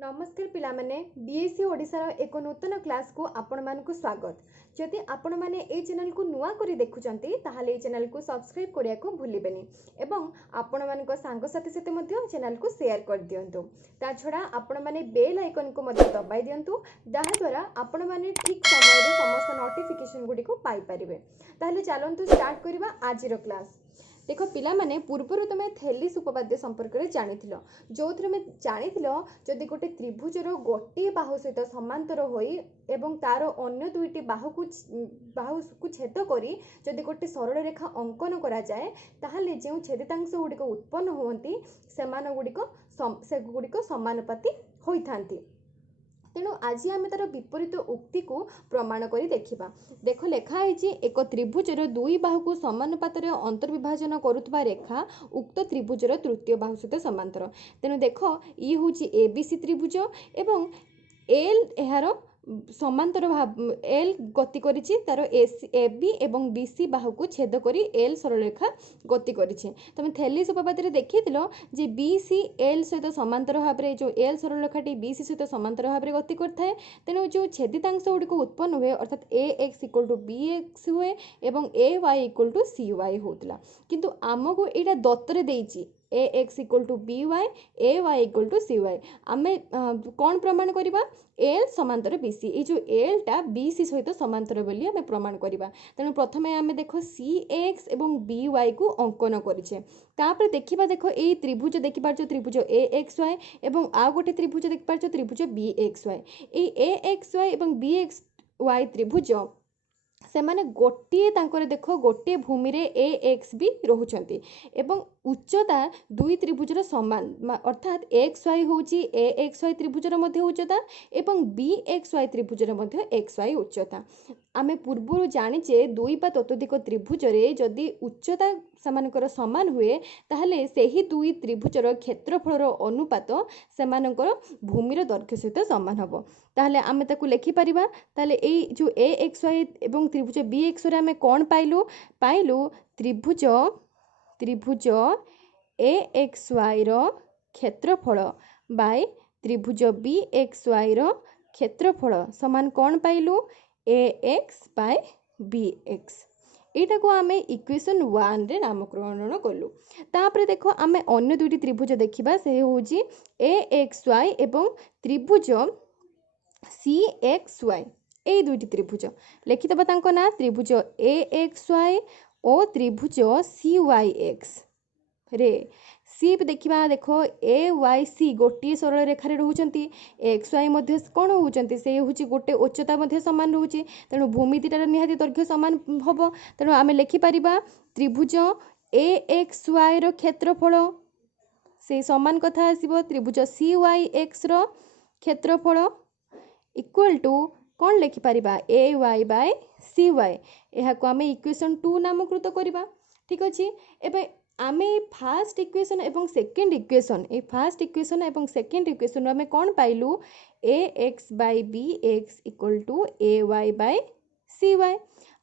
नमस्कार पिलामाने बीएससी ओडिशार एक नूतन क्लास को आपण मानकु स्वागत। जदि आपण माने ए चैनल को नुआ करी देखुचंती ताहाले ए चैनल को सब्सक्राइब करिया को भूलिबेनी एवं आपण मानक सांग साथी साथे मध्ये चैनल को शेयर कर दियंतु। ता छडा आपण माने बेल आइकन को मध्ये दबाई दियंतु जहा द्वारा आपण माने ठीक समय रे समस्त नोटिफिकेशन गुडी को पाई परिबे। ताहाले चलंतु स्टार्ट करिबा आजिरो क्लास। देख पिला माने पूर्वर तुम थेलिस उपपाद्य संपर्क में जानी जो थी जानी जदि गोटे त्रिभुजर गोटे बाहु सहित समांतर होई एवं तार अन्य दुईटी बाहु को छेद करी जदि गोटे सरल रेखा अंकन करा जाए ताहले जो छेदितांश गुड़िक उत्पन्न होती से गुड़िक समानुपाती होइथांती। तेणु आज आम तार विपरीत उक्ति को प्रमाण करी देखिबा। देख लेखाई एक त्रिभुजर दुई बाहु को समानुपात अंतर्विभाजन करुवा रेखा उक्त त्रिभुजर तृतीय बाहु सहित समांतर। तेणु देख ये हूँ एबीसी त्रिभुज एवं एल यार समांतर भाव एल गति करिछि तार एबी एवं बीसी बाहु को छेद करी एल सरल रेखा गति करिछि। तुम थेलिस उपपाद्य रे देखिथिलो जे बीसी एल सहित समांतर भाव रे जो एल सरल रेखाटी बीसी सहित समांतर भाव रे गति करथाय। तेणु जो छेदितांश गुड़िक उत्पन्न हुए अर्थात a x equal to b x हुए एवं a y equal to c y होतला, किंतु आमको एटा दत्तरे देइछि a x equal to b y a y equal to c y. आम कौन प्रमाण करवा एल समांतर बीसी ये जो एल टा बीसी सहित समांतर बोली आम प्रमाण करवा। तेणु प्रथम आम देख सी एक्स एवं बी वाई को अंकन करिछे। तापर देखिबा देख ए त्रिभुज देखि पारछो त्रिभुज ए एक्स वाई एवं आ गोटे त्रिभुज देखि पारछो त्रिभुज बी एक्स वाई। ए एक्स वाई एवं बी एक्स वाई त्रिभुज से माने गोटे तांकर देख गोटे भूमि रे ए एक्स भी रोचंती एवं उच्चता दुई त्रिभुजर समान अर्थात एक्स वाई होची ए एक्स वाई त्रिभुजर मध्य उच्चता एवं बी एक्स वाई त्रिभुजर मध्य एक्स वाई उच्चता। आमे पूर्व जानिचे दुई बा ततोधिक त्रिभुजरे जदि उच्चता सेमानकर समान हुए ताहले सेही दुई त्रिभुजर क्षेत्रफलर अनुपात सेमानकर भूमिर दैर्घ्य सहित समान हबो। ताहले आमे ताकु लेखि परिबा। ताहले एई जो ए एक्स वाई एवं त्रिभुज बी एक्स रे आमे कोन पाइलु त्रिभुज त्रिभुज ए एक्स वाई रो क्षेत्रफल बाय त्रिभुज बी एक्स वाई रो क्षेत्रफल समान कोन पाइलु a x by b x. एटा को आमे इक्वेशन 1 रे नामकरण कलु। तापर देखो आमे अन्य दुईटी त्रिभुज देखिबा से होजी ए एक्स वाई एवं त्रिभुज सी एक्स वाई। ए दुईटी त्रिभुज लिखिदबा तांको ना त्रिभुज ए एक्स वाई और त्रिभुज सी वाई एक्स रे सी देखिबा देखो ए वाई सी गोटे सरल रेखारे रोचंती एक्स वाई मध्य कौन होचंती से होची गोटे उच्चता मध्य समान रोची। तेणु भूमि दुईटार निहाती दैर्घ्य समान हबो। तेणु आमे लिखि परिबा त्रिभुज ए एक्स वाई रो क्षेत्रफल से समान कथा आसीबो त्रिभुज सी वाई एक्स रो क्षेत्रफल इक्वल टू कौन लिखि परिबा ए वाई बाय सी वाई। यह को आमे इक्वेशन 2 नामकृत करिबा। ठीक अछि। एबे आमे फास्ट इक्वेशन एवं सेकेंड इक्वेशन ए फास्ट इक्वेशन एवं सेकेंड इक्वेशन आमे कौन पाइलु a x by b x equal to a y by c y.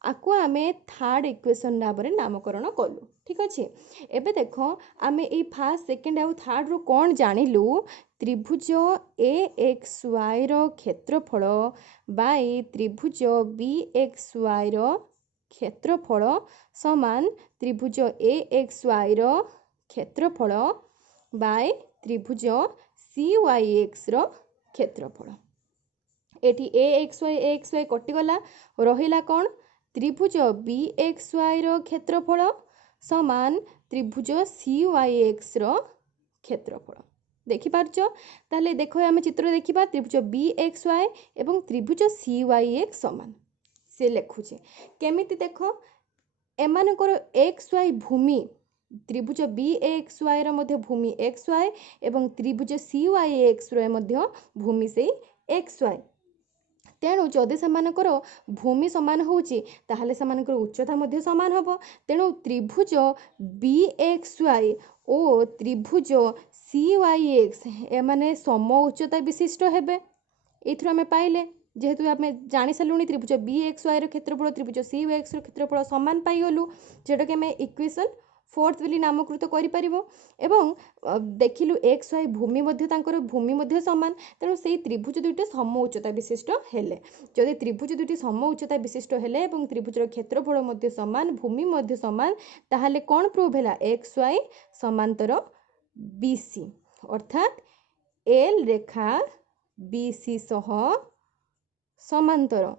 आको आमे थर्ड इक्वेशन नाबरे नामकरण कलु। ठीक अछि। एबे देखो आमे ए फास्ट सेकेंड आउ थर्ड रो कौन जानिलु त्रिभुज ए एक्स वाई रो क्षेत्रफल बाय त्रिभुज बी एक्स वाई रो क्षेत्रफल समान त्रिभुज ए एक्स वाई रो क्षेत्रफल बाय त्रिभुज सी वाई एक्स रो क्षेत्रफल। एटी ए एक्स वाई कटिगला रहिला कौन त्रिभुज बी एक्स वाई रो क्षेत्रफल समान त्रिभुज सी वाई एक्स रो क्षेत्रफल। देखि पारछो। ताले देखो आमे चित्र देखिबा त्रिभुज बी एक्स वाई एवं त्रिभुज सी वाई एक्स समान से लेखुचे केमिति देखो एमानकर एक्स वाई भूमि त्रिभुज बी एक्स वाई रो मध्य भूमि एक्स वाई एवं त्रिभुज सी वाई एक्स रो मध्य भूमि से एक्स वाई। तेणु जदि सेमानकर भूमि समान होची ताहले सेमानकर उच्चता मध्य समान हबो। तेणु त्रिभुज बी एक्स वाई ओ त्रिभुज सी वाई एक्स एमाने सम उच्चता विशिष्ट हेबे। एथुर आमे पाइले जेहेतु आम जानी सारूँ त्रिभुज बी एक्स वाई क्षेत्रफल त्रिभुज सी वाई एक्स क्षेत्रफल सामान पाइगलु जोटा कि आम इक्वेशन फोर्थ बोली नामकृत करिपरिबो एवं देखिलु एक्स वाई भूमि मध्य तांकर भूमि मध्य समान तेणु सेई त्रिभुज दुईटा सम उच्चता विशिष्ट हेले जदि त्रिभुज दुईटी सम उच्चता विशिष्ट हेले एवं त्रिभुजर क्षेत्रफल मध्य समान भूमि मध्य समान ताहले कोन प्रूव हैला एक्स वाई समांतर बीसी अर्थात एल रेखा बीसी सह समांतर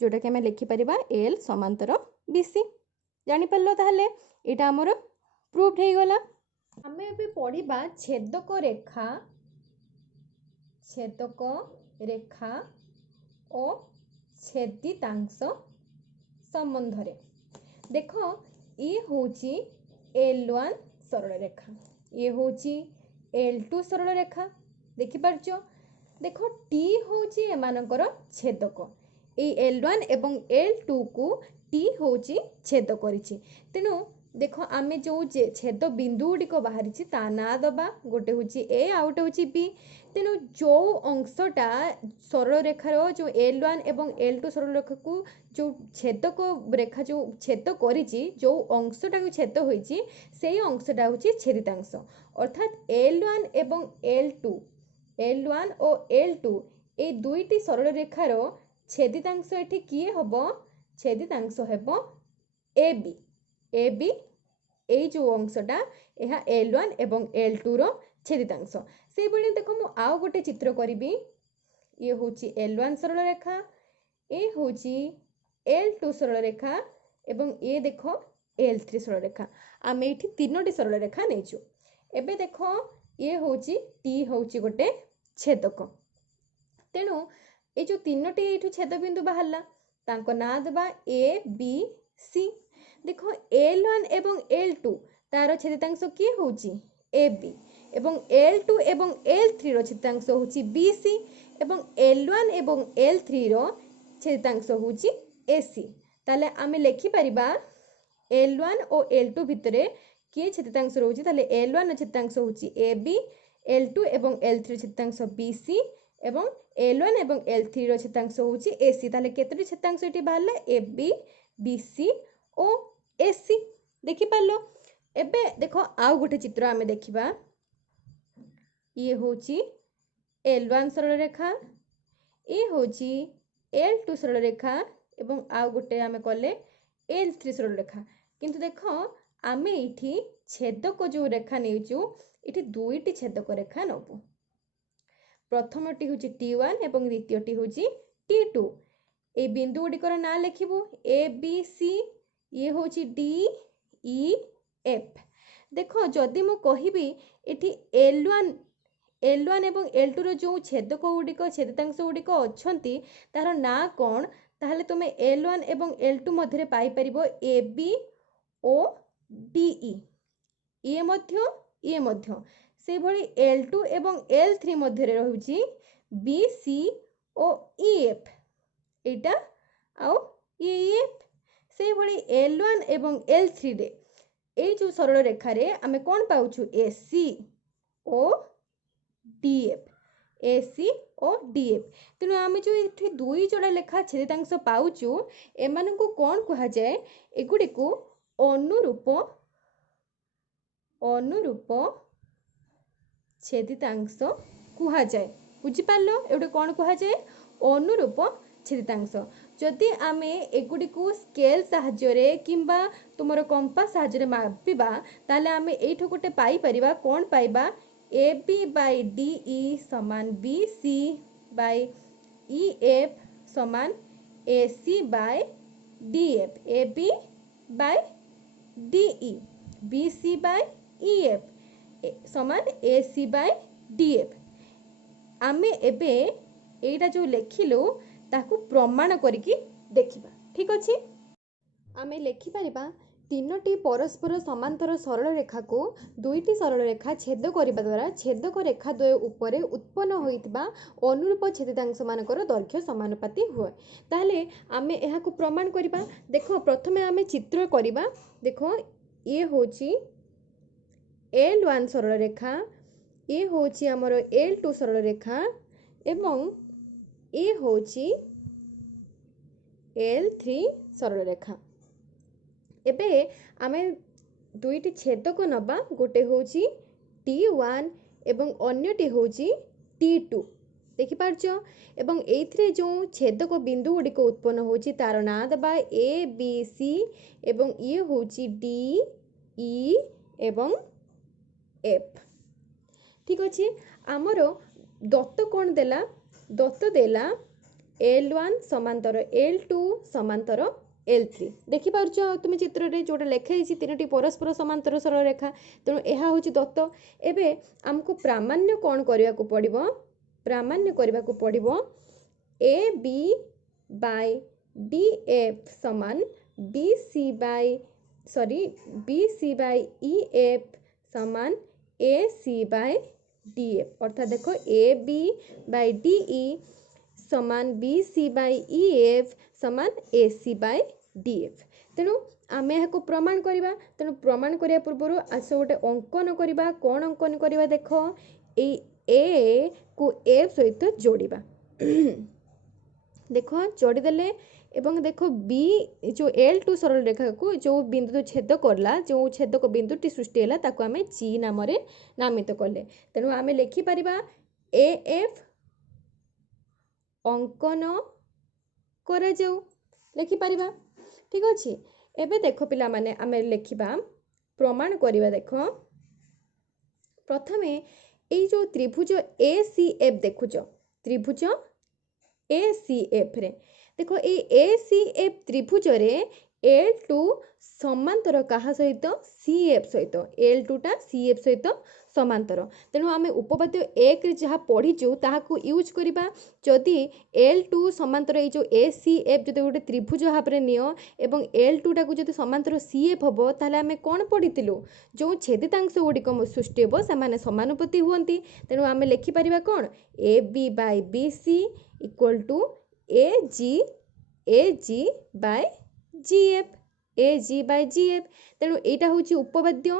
जोटा कि आम लिखिपर एल समांतर बीसी जानीपार ताहले यहाँ आमर प्रूफ हो गला। आम ए पढ़ा छेदक रेखा और छेदितांश संबंध रे देख ये हूँ L1 सरल रेखा ये हूँ L2 सरल रेखा देखिपार देख टी हूँ एमानकर छेदक ये L1 एवं L2 को टी हूँ छेद करिछि तेणु देख आम जो छेद बिंदु गुड़िक बाहरी ता ना दबा गोटे हूँ ए आउ गोटे हूँ बी तेणु जो अंशटा सरल रेखार जो L1 एवं L2 सरल रेखा को जो छेदक रेखा जो छेद करिछि जो अंशटा को छेद होइछि सेई अंशटा हूँ छेदितांश अर्थात L1 एवं L1 और L2 ए दुईटी सरल रेखार छेदितांश एठी किए हबो छेदितांश हेबो ए बी ए जो अंशटा यह L1 एवं L2 रो छेदितांश से बळे देखो मु आउ गोटे चित्र करिबी ये होची L1 सरल रेखा ए होची L2 सरल रेखा एवं ये देखो L3 सरल रेखा आम एठी तीनोटी सरल रेखा नेचु एबे देखो ये होची टी होची गोटे छेदक तेणु ये जो तीनोटी एठु छेद बिंदु बाहरला तांको ना देबा ए बी सी देखो L1 एवं L2 तार छेदितांश किए होची ए बी एवं L2 एवं L3 रो छेदितांश होची बी सी एवं L1 एवं L3 रो छेदितांश होची ए सी ताले आमे लेखि परिबा L1 और L2 भितरे किए छेदितांश रहउची ताले L1 रो छेदितांश होची ए बी L2 एवं L3 रो छेदितांश बी सी एवं L1 एवं L3 रो छेदांश होची AC ताले केतोटी छेदांश एटी बाहरला AB BC ओ AC देखि पारलो एबे देखो आउ गोटे चित्र आमे देखिबा ये होची L1 सरल रेखा ये होची L2 सरल रेखा एवं आउ गोटे आमे कले L3 सरल रेखा किंतु देखो आमे इठी छेदक जो रेखा नेउचु इठी दुईटी छेदक रेखा नबु प्रथमटी हूँ T1 एवं द्वितीयटी हूँ T2 ए बिंदु गुड़िकर ना लिखिबु ए बी सी ये हूँ D E F देखो जदि मु कहिबी एठी L1 एवं L2 रो जो छेदक गुड़िक छेदितांश गुड़िक अछंती तार ना कौन ताहले तुमे L1 एवं L2 Madhya pi परिबो A B O D E ये मध्य से भली L2 एवं L3 मध्य रहुची बी सी ओ ई एफ एटा आउ ई एफ से भली L1 एवं L3 रे ए जो सरल रेखा रे आमे कोन पाउछु AC ओ डीएफ तेणु आमे जो इठी दुई जोड़ा लेखा छेदितांश पाउछु एमानकु कोन कहा जाए एगुडी को अनुरूप छेदितांश कुहा जाए बुझी पारलो एउडे कोन कुहा जाए अनुरूप छेदितांश जदि आमे एगुडी को स्केल सहाय्य रे किंबा तुमरो कंपास सहाय्य रे मापिबा ताले आमे एठो गोटे पाई परिबा कोन पाइबा AB बाय DE समान BC बाय EF समान AC by DF AB by DE BC by EF समान AC बाय DF आमे एबे एटा जो लेखिलु ताकू प्रमाण करिकी देखिबा ठीक अछि आमे लेखि परिबा तीनोटी परस्पर समांतर सरल रेखा को दुईटी सरल रेखा छेद करने द्वारा छेदक रेखा द्वय उपरे उत्पन्न होइतिबा अनुरूप छेदितांश मानकर दैर्घ्य समानुपाती हुए ताहले आमे एहा को प्रमाण करिबा देखो प्रथमे आमे चित्र करिबा देखो ये होची L1 सरल रेखा ये होची हमर L2 सरल रेखा एवं ये होची L3 सरल रेखा एबे आमे दुईटी छेदक नबा गोटे होची T1 एवं अन्यटी होची T2 देखिपारछ एवं एथिरे जो छेदक बिंदु गुड़िक उत्पन्न होची तार ना देबा A B C एवं ये होची D E एवं F ठीक अछि आमर दत्त कोन देला दत्त देला L1 समांतर L2 समांतर L3 देखि पारछ तुम चित्र रे जोटा लेखा हिची तीनटी परस्पर समांतर सरल रेखा तेणु एहा होची दत्त एबे हमको प्रामाण्य कोन करिया को पड़िबो प्रामाण्य करबा को पड़िबो AB बाय DF समान BC बाय EF समान AC बाय DF अर्थात देखो AB बाय DE समान BC बाय EF समान AC बाय DF तेणु आमे यहाँ प्रमाण करिबा तेणु प्रमाण करिया पूर्व आस गोटे अंकन करिबा कोन अंकन करिबा देखो ए A को F सहित जोड़िबा देखो जोड़ी देले एवं देखो B जो L2 सरल रेखा को जो बिंदु छेद करला जो छेदक बिंदुटी सृष्टि हैला ताको आमे G नाम रे नामित कले तेणु आमे लिखि परिबा AF अंकन करा जाऊ लिखि परिबा ठीक अछि एबे देखो पिला माने आमे लिखिबा प्रमाण करिबा देखो प्रथमे ए जो त्रिभुज ACF देखुच त्रिभुज ACF रे देखो ए ACF त्रिभुज रे L2 समांतर कहा सहित CF सहित L2 टा CF सहित समांतर तेणु आमे उपपाद्य 1 रे जहा पढिचु ताहाकु यूज करिबा जदि L2 समांतर ए जो ACF जदि गोटे त्रिभुज भाबरे नियो एवं L2 टाकु जदि समांतर CF हबो ताले आमे कोन पढितिलु जो छेदितांश गुडिक सृष्टि हबो समान समानुपाती हुअंती तेणु आमे लिखि परिबा कोन AB by BC equal to AG by GF तेणु एटा होची उपपाद्य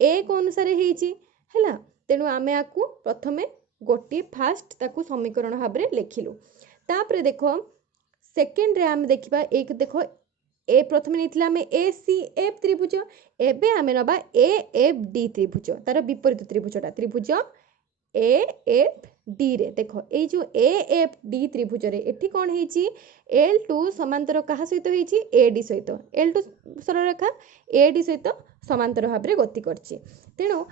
1 अनुसार हेची हैला तेणु आमे आकु प्रथमे गोटी फास्ट ताकु समीकरण भाबरे लिखिलु तापरे देखो सेकंड रे आमे देखिबा एक देखो ए प्रथमे नेथिला आमे ACF त्रिभुज एबे आमे नबा AFD त्रिभुज तार विपरीत त्रिभुजटा त्रिभुज AFD रे देखो ए जो AFD त्रिभुज रे एठी कोन हेची L2 समांतर कहा सहित हेची AD सहित L2 सरल रेखा AD सहित समांतर भाबरे गति करची तेणु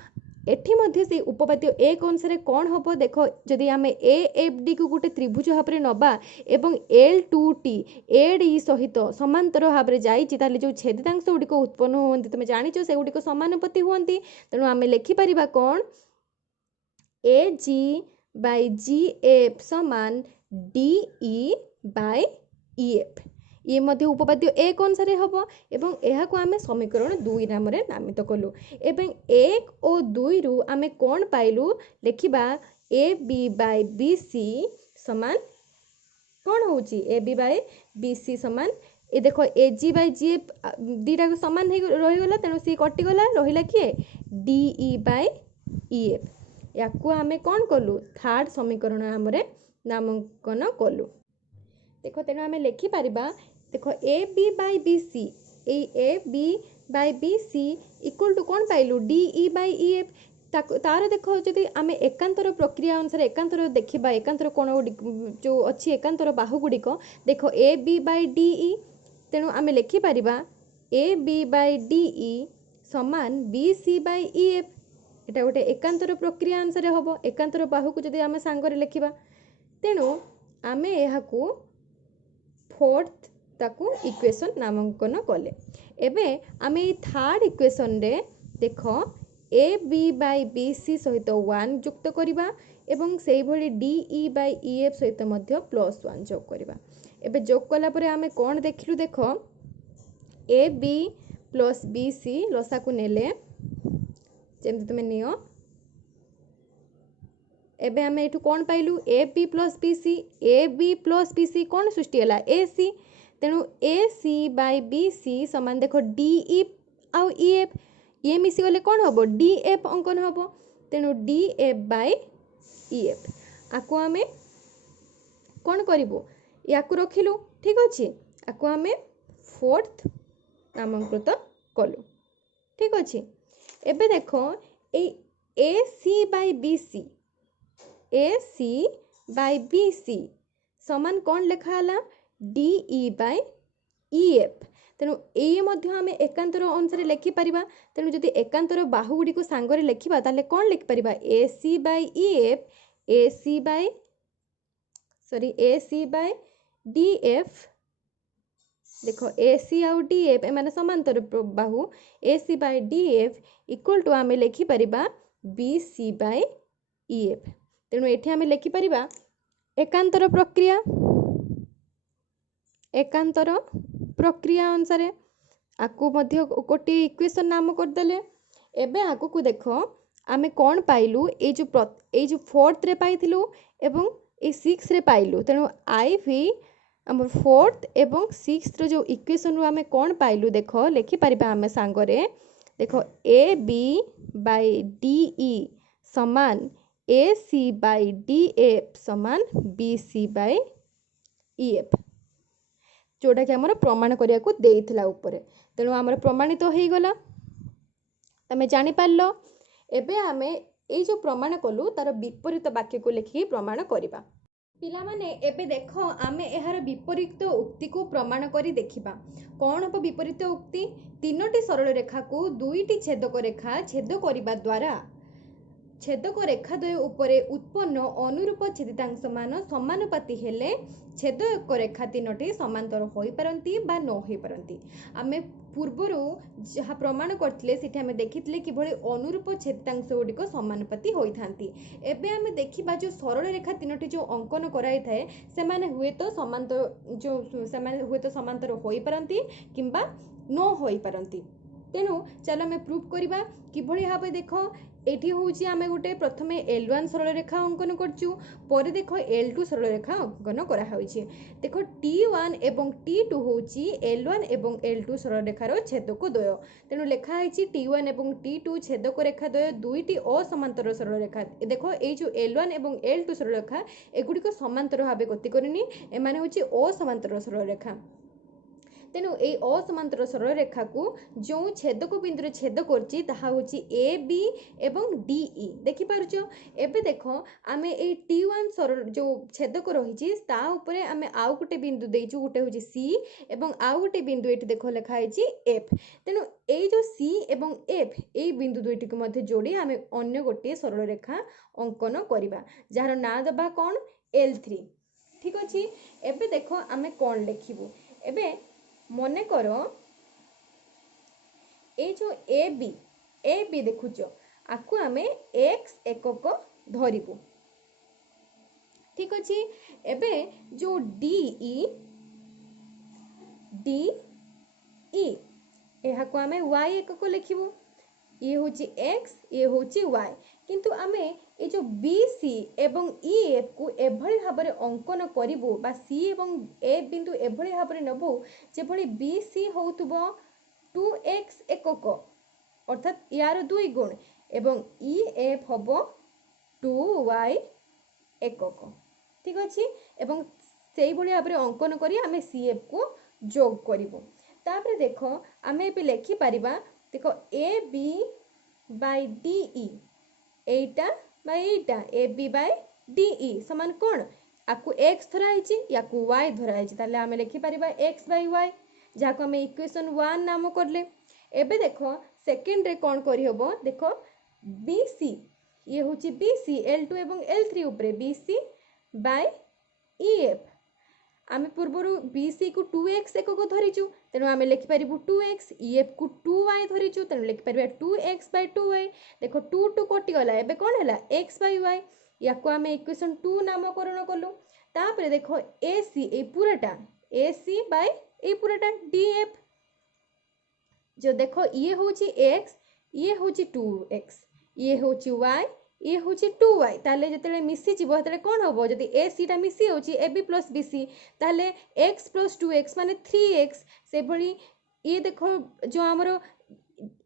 एठी मध्ये से उपपाद्य 1 अनुसार कोन हबो देखो जदि आमे AFD को गुटे त्रिभुज भाबरे नबा एवं L2T AD सहित समांतर भाबरे जाईची ताले जो छेदितांश गुडिक उत्पन्न होंती तमे जानिचो से गुडिक समानुपाती होंती तेणु आमे लिखि परिबा कोन AG बाय GF समान DE बाय EF ये मध्य उपपाद्य 1 अनुसार हबो एवं एहा को आमे समीकरण 2 नाम रे नामित कलु एवं 1 और 2 रु आमे कोन पाइलु लिखिबा AB बाय BC समान कोन होची AB बाय BC समान ए देखो AG बाय GF दीटा को समान रही गला तेनु सी कटि गला रहिला किए DE बाय EF याकू आमे कोन कलु थर्ड समीकरण नाम रे नामांकन कलु देखो तेनु आमे लिखि परिबा देखो AB बाय BC ए AB by BC equal to कोन पाइलु DE बाय EF तार देखो जदि आमे एकांतर प्रक्रिया अनुसार एकांतर देखिबा एकांतर कोन जो अछि एकांतर बाहु गुडिक देखो AB बाय DE तेनु आमे लिखि परिबा AB बाय DE समान BC बाय EF एटा गोटे एकांतर प्रक्रिया अनुसार हबो एकांतर बाहु को जदि आमे सांगरे लिखिबा तेनु आमे एहाकू फोर्थ ताकू इक्वेशन नामांकन कले एबे आमे थर्ड इक्वेशन रे देखो AB बाय BC सहित 1 युक्त करिबा एवं सेही भली DE बाय EF सहित मध्य +1 जोग करिबा एबे जोग कला परे आमे कोन देखिलु देखो AB प्लस BC लसा को नेले जेमति तमे नियो एबे आमे एठु कोन पाइलु AB प्लस BC कोन सृष्टि हला AC तेणु AC बाय BC समान देखो DE आउ EF ये मिसी गले कोन हबो DF अंकन हबो तेणु DF बाय EF आकु आमे कोन करिवो याकु रखिलु ठीक अछि आकु आमे फोर्थ नामांकृत कलु ठीक अच्छे। एबे देखो A C by B C, A C by B C समान कौन लिखाला D E by E F. तेणु ये आम एकांतर अनुसार लिखिपर। तेणु जदि एकांतर बाहुगुड़ी को सांगरे लिखा ताले कौन लिखिपर A C by E F, A C by A C by D F. देखो ए सी आउ डी एफ एम समांतर बाहु, A C by D F equal to आम लिखिपर B C by E F. तेणु ये आम लिखिपर एकांतर प्रक्रिया, एकांतर प्रक्रिया अनुसार आपको गोटे इक्वेशन नाम करदेले। एबे आगु को देख आमे कौन पाइलु ए जो फोर्थ रे पाइलु एवं ए सिक्स रे पाइलु। तेणु आई भी आम फोर्थ एवं सिक्स जो इक्वेशन रू आमे कौन पाइलु देख लिखिपर आम सांगरे। देख A B by D E समान A C by D F समान B C by E F, जोटा कि आमर प्रमाण करिया को देइथिला ऊपर। तेणु आमर प्रमाणित तो हो गला, तमें जानी पारल। एबे आमे ए जो प्रमाण कलु तार विपरीत वाक्य को लिखि प्रमाण करिबा। पिला माने एबे देख आमे एहार विपरीत उक्ति को प्रमाण करी देखिबा। कौन हम विपरीत उक्ति? तीनोटी सरल रेखा को दुईटी छेदक रेखा छेद करिबा द्वारा छेदक रेखाद्वय उपरे उत्पन्न अनुरूप छेदितांश मान समानुपाती हेले छेदक रेखा तीनोटी समांतर होई परंती बा न होई परंती। आमे पूर्वरु जहा प्रमाण करथिले सेठी आमे देखिथिले कि भली अनुरूप छेदितांश गुडिक समानुपाती होई थांती। एबे आमे देखिबा जो सरल रेखा तीनोटी जो अंकन कराई थाए सेमाने हुए तो समांतर होई परंती किंबा न होई परंती। तेणु चलो आमे प्रूफ करिबा किभली भाबे। देखो एठी होउची आमे गोटे प्रथमे L1 सरल रेखा अंकन करचु, परे देखो L2 सरल रेखा अंकन करा होइछि। देखो T1 एवं T2 होउची L1 एवं L2 सरल रेखार छेदक द्वय। तेणु लेखा होइछि T1 एवं T2 छेदक रेखा द्वय दुईटी असमांतर सरल रेखा। देखो ए जो L1 एवं L2 सरल रेखा एगुडी को समांतर भाबे गति करनी, एमाने होइछि असमांतर सरल रेखा। तेणु ए असमांतर सरल रेखा को जो छेदक बिंदु छेद करछि ताहा होछि ए बी एवं डी ई। देखि पारुछो। एबे देखो आमे ए T1 सरल जो छेदक रहिछि ता ऊपरे आमे आउ गोटे बिंदु देइछु, गोटे होछि सी एवं आउ गोटे बिंदु एठी देखो लेखा होछि एफ। तेणु ए जो सी एवं एफ ए बिंदु दुईटी को मध्य जोड़ी आमे अन्य गोटे सरल रेखा अंकन करिबा जार ना दबा कोन L3। ठीक अछि। एबे देखो आमे कोन लिखिबु। एबे मने करो ए जो ए बी देखुचो आकु आमे x एकक धरिबु। ठीक अछि। एबे जो डी ई एहाकु आमे y एकक लिखिबु। ये होची x ये होची y। किंतु आमे ए जो BC एवं EF को एभली भाबरे अंकन करिबु बा C एवं F बिंदु एभली भाबरे नबु जे भली BC होउतबो 2x एकक अर्थात यार 2 गुण एवं EF हबो 2y एकक। ठीक अछि। एवं सेही भली भाबरे अंकन करी आमे CF को जोग करिबु। तापर देखो आमे पे लेखि परिबा। देखो A B by D E एटा A B by D E समान कोण आकु x धरा आइछि याकु y धरा आइछि ताले आमे लेखि परिबा x बाय y जाको आमे इक्वेशन 1 नाम करले। एबे देखो सेकंड रे कोन करि हबो। देखो BC ये होछि BC L2 एवं L3 ऊपरे BC बाय EF आमे पूर्वरु BC को 2x एकक धरिचु तेणु आमे लिखि परिबु 2x, EF को 2y धरिचु तेणु लिखि परिबा 2x बाय 2y। देखो 2 कटि गला एबे कोन हला x बाय y याको आमे इक्वेशन 2 नामकरण कलु। तापर देखो AC ए पूराटा AC बाय ए पूराटा DF जो देखो ये होची x ये होची 2x ये होची y ये होची 2y ताले जतेले मिसी जिवो तले कोन होबो जदि AC टा मिसी होची AB प्लस BC ताले x प्लस 2x माने 3x से भली ये देखो जो हमरो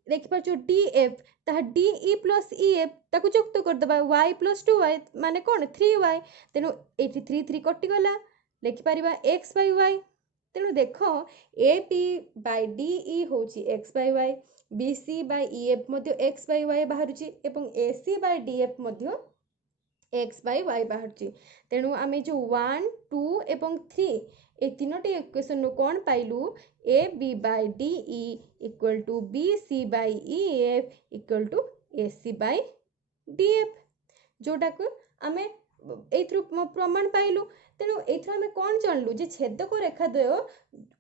देखि पाछो DF ता DE प्लस EF ताको जुक्त कर दबा y प्लस 2y माने कोन 3y तेनु एठी 3 कटि गला लिखि परिबा x बाय y। तेनु देखो AB बाय DE होची x by y BC by EF मध्य x बाय y बाहरुची एवं AC बाय DF मध्य x बाय y बाहरुची। तेणु आमे जो 1 2 एवं 3 ए तीनोटी इक्वेशन रो कोन पाइलु AB by DE equal to BC by EF equal to AC by DF, जोटा को आमे एथरु प्रमाण पाइलु। तेणु एथरु आमे कोन जानलु जे छेदक रेखाद्वय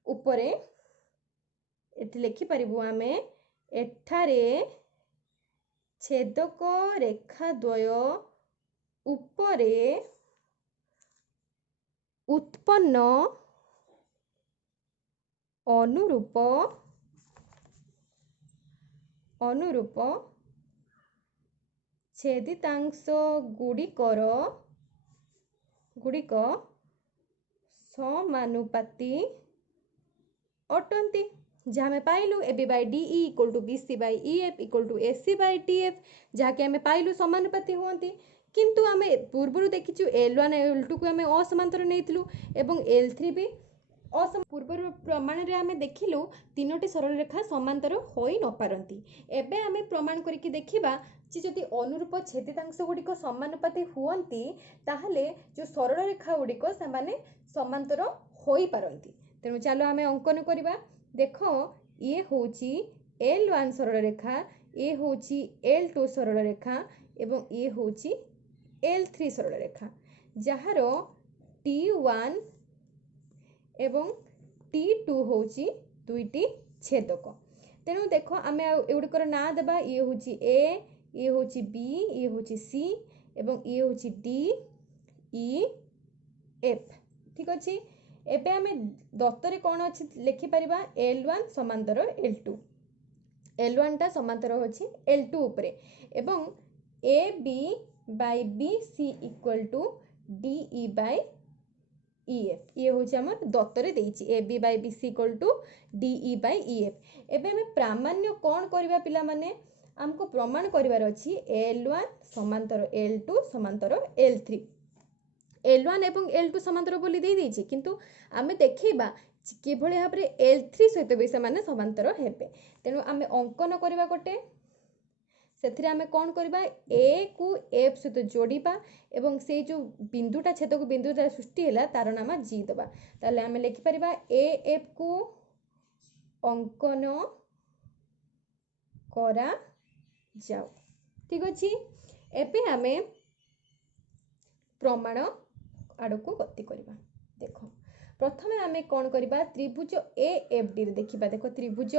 उपरे एठी लिखि परिबु आमे एठारे छेदक रेखाद्वय उपरे उत्पन्न अनुरूप छेदितांश गुड़िक समानुपाती अटंती। जहाँ में पाइलु AB by DE equal to BC by EF equal to AC by DF, जहाँ के हमें पाइलु समानुपाती होती। किंतु आमे पूर्व देखिचु L1 L2 को आमे असमांतर नेइतिलु एवं L3 भी पूर्व प्रमाण रे आमे देखिलु तीनोटी सरल रेखा समांतर होई न पारंती। एबे आमे प्रमाण करिकि देखिबा जे जदि अनुरूप छेदितांश गुड़िक समानुपाती हुअंती ताहले जो सरल रेखा गुड़िक सेमाने समांतर होई पारंती। तेणु चलो आमे अंकन करिबा। देखो ये होची L1 सरल रेखा, ये होची L2 सरल रेखा एवं ये होची L3 सरल रेखा, जहार T1 एवं T2 होची दुईटी छेदक। तेणु देखो आमे एगुड़िकर ना देबा, ये होची A, ये होची B, ये होची C एवं ये होची D E F। ठीक अछि। एबे आमे दत्तरे कोन अछि लिखि परिबा L1 समांतर L2, L1 टा समांतर होछि L2 उपरे एवं AB by BC equal to DE by EF। ये होछि हमर दत्तरे देइछि AB by BC equal to DE by EF। एबे हमें प्रामाण्य कोन करबा पिला माने हमको प्रमाण करिवार अछि L1 समांतर L2 समांतर L3। L1 एवं L2 समांतर बोली दे देछि, किंतु आमे देखिबा किभଳି भाबरे L3 सहित भी समान समांतर हेबे। तेणु आमे अंकन करिबा गोटे, सेथिरे आमे कोन करिबा A को F सहित जोड़िबा एवं से जो बिंदुटा छेदक बिंदुटा सृष्टि हैला तार नाम G दबा। ताले आमे लिखि परिबा AF को अंकन करा जाओ। ठीक अछि। एबे आमे प्रमाण आड़को गति करिबा। देखो प्रथमे आमे कोन करिबा त्रिभुज AFD रे देखिबा। देखो त्रिभुज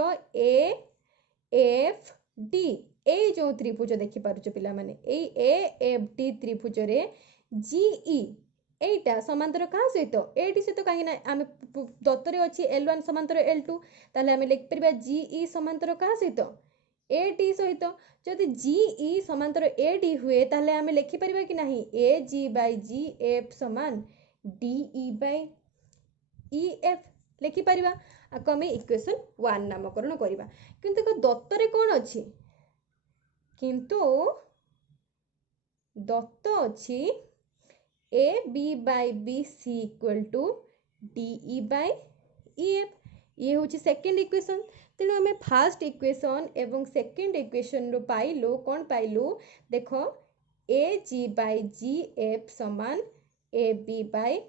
AFD ए जो त्रिभुज देखि पारुछ पिला माने ए AFD त्रिभुज रे GE एटा समांतर का सहित एटी सहित काहे ना आमे दत्तरे अछि L1 समांतर L2, ताले आमे लिखि परिबा GE समांतर का सहित AD सहित। जदि GE समांतर AD हुए ताले आमे लिखि परिबा कि नाही AG बाय GF समान DE बाय EF लिखि परिबा। आको आमे इक्वेशन 1 नामकरण करिबा। किंतु को दत्तरे कोन अछि, किंतु दत्त अछि AB by BC equal to DE by EF। ये होची सेकंड इक्वेशन। तेणु आमे फर्स्ट इक्वेशन एवं सेकंड इक्वेशन रो पाइलु कोन पाइलु। देखो AG बाय GF समान AB बाय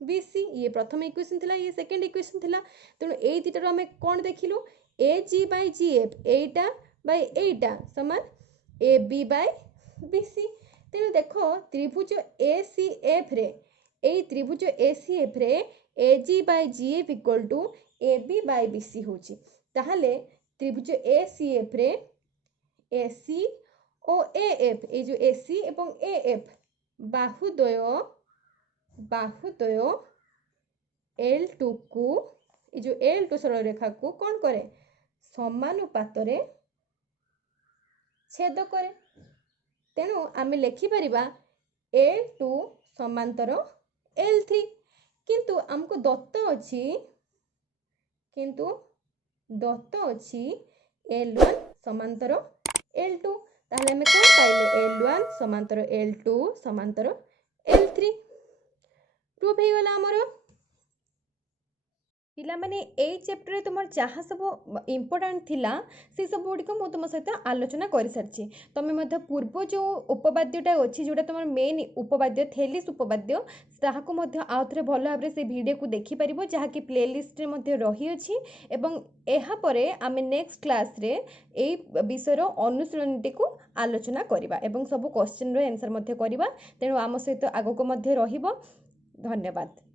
BC। ये प्रथम इक्वेशन थिला, ये सेकंड इक्वेशन थिला। तेणु एई दिटा रो आमे कोन देखिलु AG by GF Etah bye एटा समान AB बाय BC। तेणु देखो त्रिभुज ACF रे एई त्रिभुज ACF रे AG by GF equal to AB by BC होची। ताहले त्रिभुज ACF रे AC ओ AF ए जो AC एवं AF बाहुद्वय L2 को ए जो L2 सरल रेखा को कोन करे समानुपातरे छेद करे। तेणु आमे लिखि परिबा L2 समांतर L3। किंतु हमको दत्त अछि L1 समांतर L2। ताहले हमें कोन पाइले L1 समांतर L2 समांतर L3 प्रूफ हे गला हमरो। ପିଲାମାନେ ଏଇ ଚ୍ୟାପ୍ଟରରେ ତୁମର ଯାହା ସବୁ ଇମ୍ପୋର୍ଟାଣ୍ଟ ଥିଲା ସେ ସବୁ ଗୁଡ଼ିକ ମୁଁ ତୁମ ସହିତ ଆଲୋଚନା କରିସାରିଛି। ତୁମେ ମଧ୍ୟ ପୂର୍ବ ଯେଉଁ ଉପବାଦ୍ୟଟା ଅଛି ଯେଉଁଟା ତୁମର ମେନ୍ ଉପବାଦ୍ୟ ଥେଲିସ୍ ଉପବାଦ୍ୟ ତାହାକୁ ମଧ୍ୟ ଆଉ ଥରେ ଭଲ ଭାବରେ ସେ ଭିଡ଼ିଓକୁ ଦେଖିପାରିବ, ଯାହାକି ପ୍ଲେଲିଷ୍ଟରେ ମଧ୍ୟ ରହିଅଛି। ଏବଂ ଏହାପରେ ଆମେ ନେକ୍ସଟ କ୍ଲାସ୍ରେ ଏଇ ବିଷୟର ଅନୁଶୀଳନୀଟିକୁ ଆଲୋଚନା କରିବା ଏବଂ ସବୁ କ୍ୱେଶ୍ଚିନ୍ର ଆନ୍ସର୍ ମଧ୍ୟ କରିବା। ତେଣୁ ଆମ ସହିତ ଆଗକୁ ମଧ୍ୟ ରହିବ। ଧନ୍ୟବାଦ।